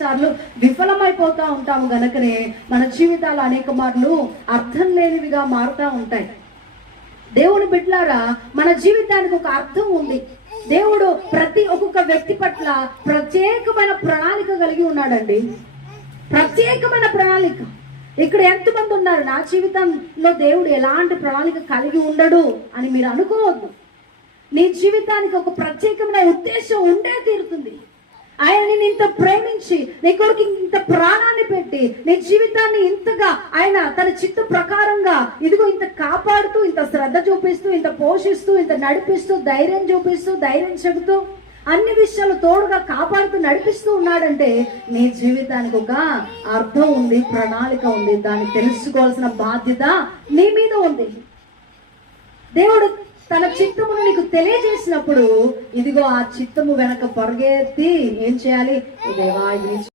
సార్లు విఫలమైపోతా ఉంటాము గనకనే మన జీవితాలు అనేక మార్లు అర్థం లేనివిగా మారుతూ ఉంటాయి. దేవుని బిడ్డలారా, మన జీవితానికి ఒక అర్థం ఉంది. దేవుడు ప్రతి ఒక్కొక్క వ్యక్తి పట్ల ప్రత్యేకమైన ప్రణాళిక కలిగి ఉన్నాడండి. ప్రత్యేకమైన ప్రణాళిక. ఇక్కడ ఎంతమంది ఉన్నారు నా జీవితంలో దేవుడు ఎలాంటి ప్రణాళిక కలిగి ఉండడు అని మీరు అనుకోవద్దు. నీ జీవితానికి ఒక ప్రత్యేకమైన ఉద్దేశం ఉండే తీరుతుంది. ఆయన నిన్ను ఇంత ప్రేమించి నీ కొరకు ఇంత ప్రాణాన్ని పెట్టి నీ జీవితాన్ని ఇంతగా ఆయన తన చిత్త ప్రకారంగా ఇదిగో ఇంత కాపాడుతూ, ఇంత శ్రద్ధ చూపిస్తూ, ఇంత పోషిస్తూ, ఇంత నడిపిస్తూ, ధైర్యం చూపిస్తూ, ధైర్యం చెబుతూ, అన్ని విషయాలు తోడుగా కాపాడుతూ నడిపిస్తూ ఉన్నాడంటే నీ జీవితానికి ఒక అర్థం ఉంది, ప్రణాళిక ఉంది. దాన్ని తెలుసుకోవాల్సిన బాధ్యత నీ మీద ఉంది. దేవుడు తన చిత్తమును నీకు తెలియజేసినప్పుడు ఇదిగో ఆ చిత్తము వెనక పరుగెత్తి ఏం చేయాలి? దేవా